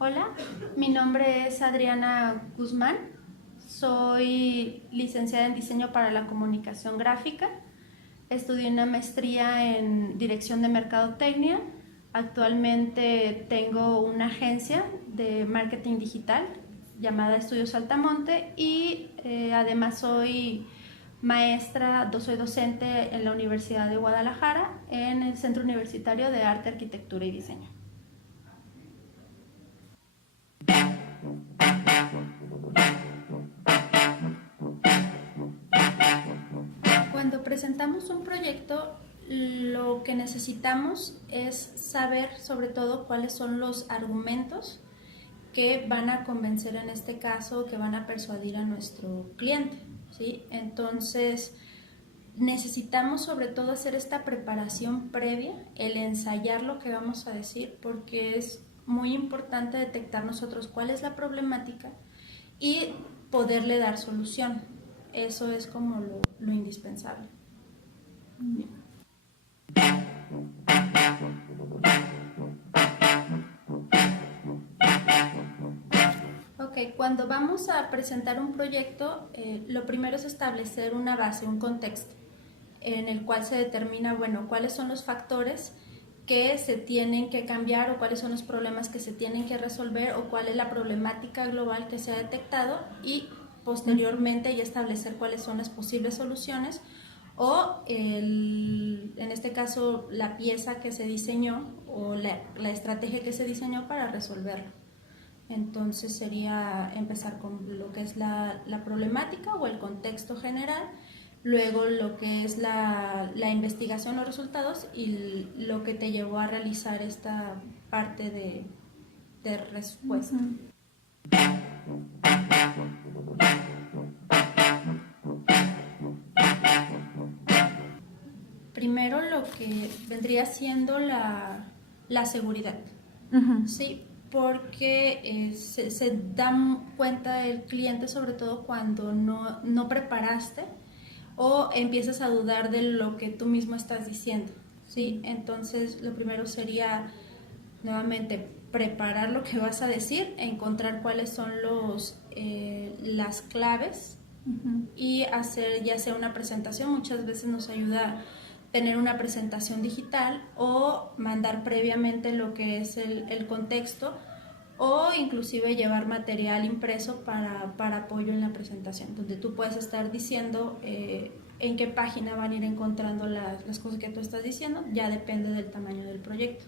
Hola, mi nombre es Adriana Guzmán, soy licenciada en Diseño para la Comunicación Gráfica, estudié una maestría en Dirección de Mercadotecnia, actualmente tengo una agencia de marketing digital llamada Estudios Altamonte y además soy soy docente en la Universidad de Guadalajara en el Centro Universitario de Arte, Arquitectura y Diseño. Cuando presentamos un proyecto, lo que necesitamos es saber sobre todo cuáles son los argumentos que van a convencer en este caso, que van a persuadir a nuestro cliente, ¿sí? Entonces, necesitamos sobre todo hacer esta preparación previa, el ensayar lo que vamos a decir, porque es muy importante detectar nosotros cuál es la problemática y poderle dar solución. Eso es como lo indispensable. Bien. Ok, cuando vamos a presentar un proyecto, lo primero es establecer una base, un contexto, en el cual se determina, bueno, cuáles son los factores que se tienen que cambiar o cuáles son los problemas que se tienen que resolver o cuál es la problemática global que se ha detectado y posteriormente ya establecer cuáles son las posibles soluciones o en este caso la pieza que se diseñó o la estrategia que se diseñó para resolverlo. Entonces sería empezar con lo que es la problemática o el contexto general, luego lo que es la investigación, los resultados y lo que te llevó a realizar esta parte de respuesta. Primero lo que vendría siendo la seguridad, ¿sí? Porque se da cuenta el cliente sobre todo cuando no preparaste o empiezas a dudar de lo que tú mismo estás diciendo, ¿sí? Entonces lo primero sería nuevamente preparar lo que vas a decir, encontrar cuáles son las claves y hacer ya sea una presentación. Muchas veces nos ayuda tener una presentación digital o mandar previamente lo que es el contexto o inclusive llevar material impreso para apoyo en la presentación, donde tú puedes estar diciendo en qué página van a ir encontrando las cosas que tú estás diciendo, ya depende del tamaño del proyecto.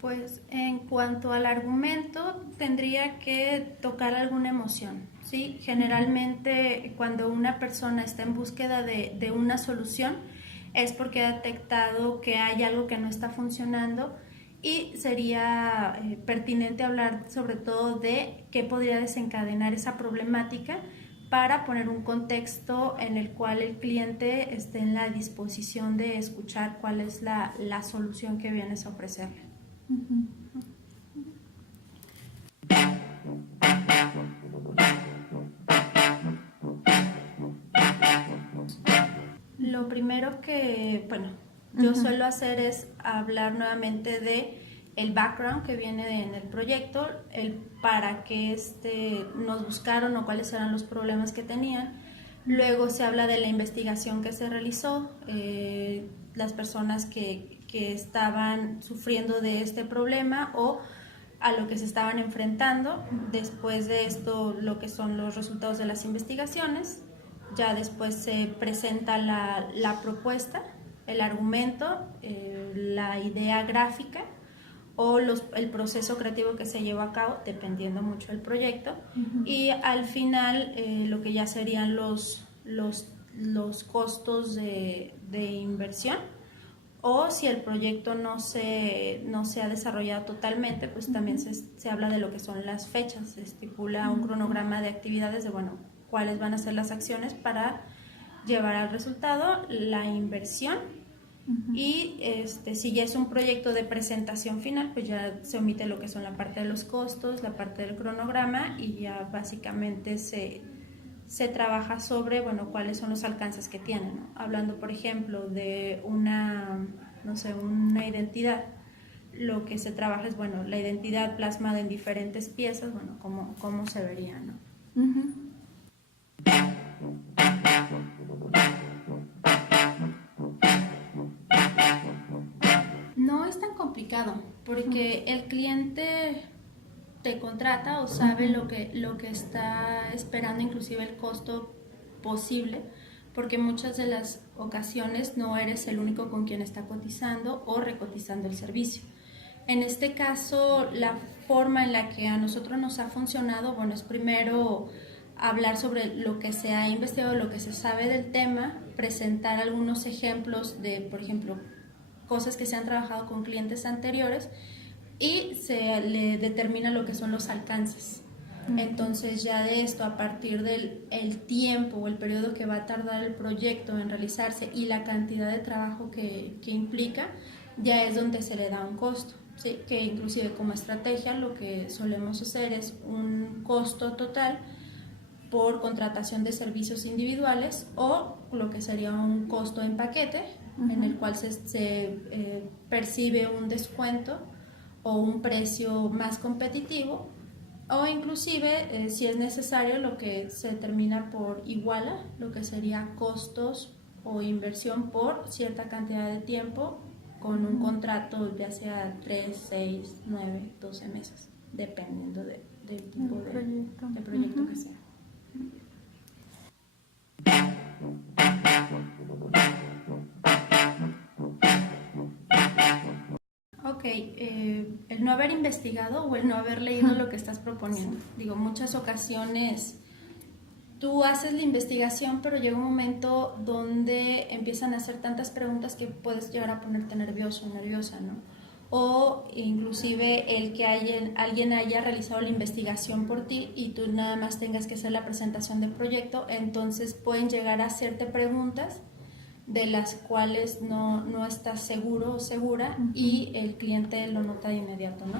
Pues en cuanto al argumento, tendría que tocar alguna emoción, ¿sí? Generalmente cuando una persona está en búsqueda de una solución es porque ha detectado que hay algo que no está funcionando y sería pertinente hablar sobre todo de qué podría desencadenar esa problemática para poner un contexto en el cual el cliente esté en la disposición de escuchar cuál es la solución que vienes a ofrecerle. Lo primero que, bueno, yo suelo hacer es hablar nuevamente de el background que viene en el proyecto, el para qué nos buscaron o cuáles eran los problemas que tenían. Luego se habla de la investigación que se realizó, las personas que estaban sufriendo de este problema o a lo que se estaban enfrentando. Después de esto, lo que son los resultados de las investigaciones. Ya después se presenta la propuesta, el argumento, la idea gráfica o el proceso creativo que se llevó a cabo, dependiendo mucho del proyecto. Y al final, lo que ya serían los costos de inversión, o si el proyecto no se ha desarrollado totalmente, pues también se habla de lo que son las fechas, se estipula un cronograma de actividades de, bueno, cuáles van a ser las acciones para llevar al resultado, la inversión y si ya es un proyecto de presentación final, pues ya se omite lo que son la parte de los costos, la parte del cronograma y ya básicamente se se trabaja sobre, bueno, cuáles son los alcances que tiene, ¿no? Hablando, por ejemplo, de una, no sé, una identidad, lo que se trabaja es, bueno, la identidad plasmada en diferentes piezas, bueno, cómo se vería, ¿no? No es tan complicado, porque el cliente te contrata o sabe lo que está esperando, inclusive el costo posible, porque muchas de las ocasiones no eres el único con quien está cotizando o recotizando el servicio. En este caso, la forma en la que a nosotros nos ha funcionado, bueno, es primero hablar sobre lo que se ha investigado, lo que se sabe del tema, presentar algunos ejemplos de, por ejemplo, cosas que se han trabajado con clientes anteriores y se le determina lo que son los alcances. Entonces ya de esto, a partir del el tiempo o el periodo que va a tardar el proyecto en realizarse y la cantidad de trabajo que implica, ya es donde se le da un costo, ¿sí? Que inclusive como estrategia lo que solemos hacer es un costo total por contratación de servicios individuales o lo que sería un costo en paquete, en el cual se percibe un descuento o un precio más competitivo, o inclusive si es necesario lo que se determina por iguala, lo que sería costos o inversión por cierta cantidad de tiempo con un contrato ya sea 3, 6, 9, 12 meses, dependiendo del tipo de proyecto que sea. Ok, el no haber investigado o el no haber leído lo que estás proponiendo. Digo, muchas ocasiones tú haces la investigación, pero llega un momento donde empiezan a hacer tantas preguntas que puedes llegar a ponerte nervioso o nerviosa, ¿no? O inclusive el que alguien haya realizado la investigación por ti y tú nada más tengas que hacer la presentación del proyecto, entonces pueden llegar a hacerte preguntas de las cuales no estás seguro o segura y el cliente lo nota de inmediato, ¿no?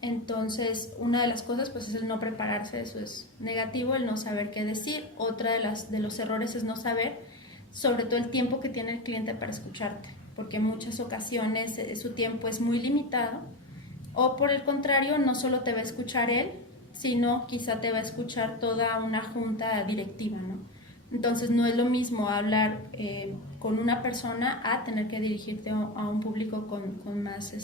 Entonces, una de las cosas pues es el no prepararse, eso es negativo, el no saber qué decir. Otra de los errores es no saber, sobre todo el tiempo que tiene el cliente para escucharte, porque en muchas ocasiones su tiempo es muy limitado, o por el contrario, no solo te va a escuchar él, sino quizá te va a escuchar toda una junta directiva, ¿no? Entonces no es lo mismo hablar con una persona a tener que dirigirte a un público con más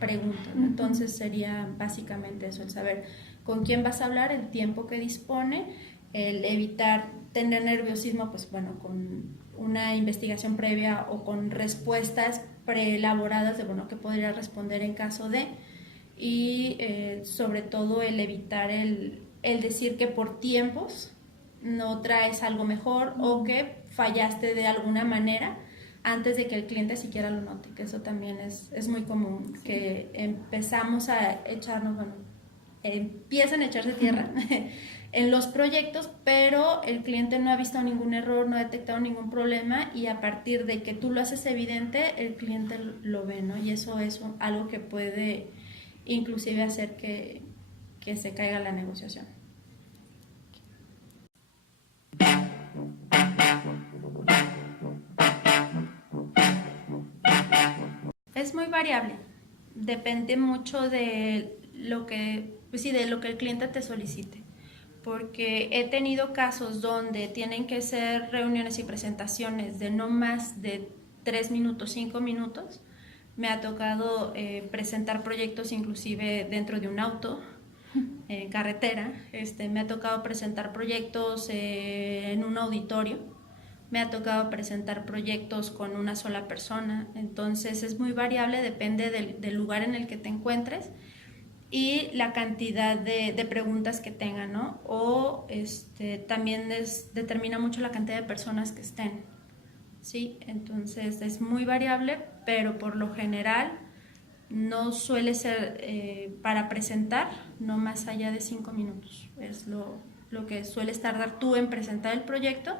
preguntas, ¿no? Entonces sería básicamente eso, el saber con quién vas a hablar, el tiempo que dispone, el evitar tener nerviosismo, pues bueno, con una investigación previa o con respuestas preelaboradas de, bueno, qué podría responder en caso de, y sobre todo el evitar el decir que por tiempos no traes algo mejor o que fallaste de alguna manera antes de que el cliente siquiera lo note, que eso también es muy común, que empezamos a echarnos, bueno, empiezan a echarse tierra en los proyectos, pero el cliente no ha visto ningún error, no ha detectado ningún problema y a partir de que tú lo haces evidente, el cliente lo ve, ¿no? Y eso es algo que puede inclusive hacer que se caiga la negociación. Es muy variable, depende mucho de lo que, pues sí, de lo que el cliente te solicite, porque he tenido casos donde tienen que ser reuniones y presentaciones de no más de 3 minutos, 5 minutos. Me ha tocado presentar proyectos inclusive dentro de un auto, en carretera. Me ha tocado presentar proyectos en un auditorio. Me ha tocado presentar proyectos con una sola persona. Entonces es muy variable, depende del lugar en el que te encuentres y la cantidad de preguntas que tengan, ¿no? O también determina mucho la cantidad de personas que estén, ¿sí? Entonces es muy variable, pero por lo general no suele ser para presentar no más allá de 5 minutos. Es lo que sueles tardar tú en presentar el proyecto.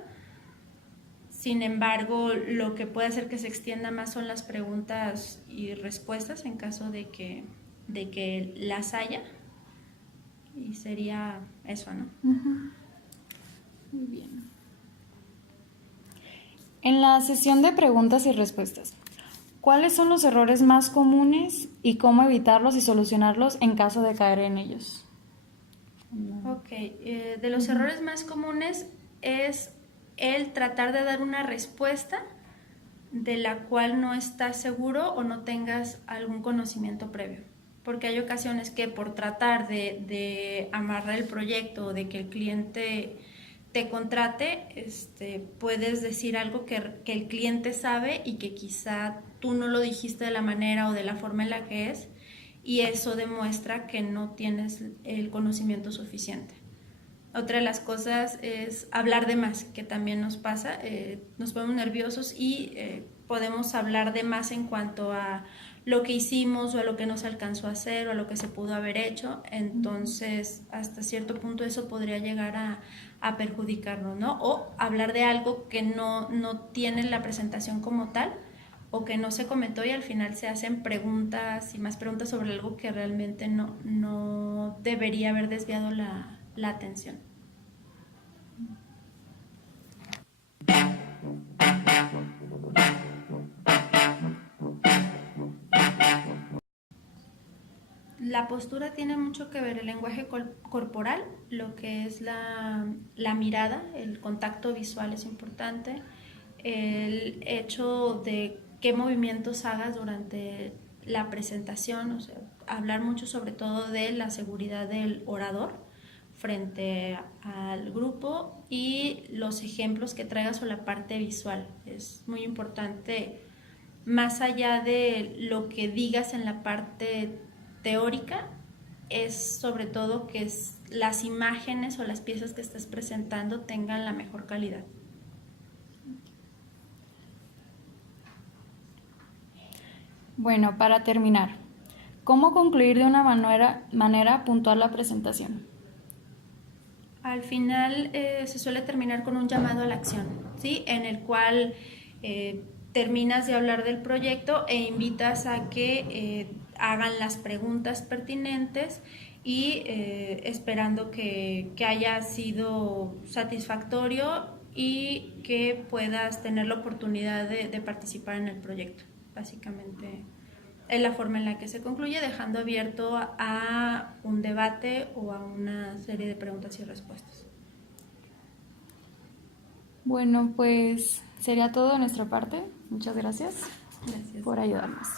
Sin embargo, lo que puede hacer que se extienda más son las preguntas y respuestas en caso de que las haya. Y sería eso, ¿no? Muy bien. En la sesión de preguntas y respuestas, ¿cuáles son los errores más comunes y cómo evitarlos y solucionarlos en caso de caer en ellos? Ok, de los errores más comunes es el tratar de dar una respuesta de la cual no estás seguro o no tengas algún conocimiento previo. Porque hay ocasiones que por tratar de amarrar el proyecto o de que el cliente te contrate, puedes decir algo que el cliente sabe y que quizá tú no lo dijiste de la manera o de la forma en la que es, y eso demuestra que no tienes el conocimiento suficiente. Otra de las cosas es hablar de más, que también nos pasa, nos ponemos nerviosos y podemos hablar de más en cuanto a lo que hicimos o a lo que nos alcanzó a hacer o a lo que se pudo haber hecho. Entonces, hasta cierto punto eso podría llegar a perjudicarnos, ¿no? O hablar de algo que no tiene la presentación como tal o que no se comentó y al final se hacen preguntas y más preguntas sobre algo que realmente no debería haber desviado la atención. La postura tiene mucho que ver el lenguaje corporal, lo que es la mirada, el contacto visual es importante, el hecho de qué movimientos hagas durante la presentación, o sea, hablar mucho sobre todo de la seguridad del orador frente al grupo y los ejemplos que traigas o la parte visual. Es muy importante, más allá de lo que digas en la parte teórica, es sobre todo que las imágenes o las piezas que estés presentando tengan la mejor calidad. Bueno, para terminar, ¿cómo concluir de una manera puntual la presentación? Al final se suele terminar con un llamado a la acción, ¿sí? En el cual terminas de hablar del proyecto e invitas a que hagan las preguntas pertinentes y esperando que haya sido satisfactorio y que puedas tener la oportunidad de participar en el proyecto. Básicamente es la forma en la que se concluye, dejando abierto a un debate o a una serie de preguntas y respuestas. Bueno, pues sería todo de nuestra parte. Muchas gracias Gracias. por ayudarnos.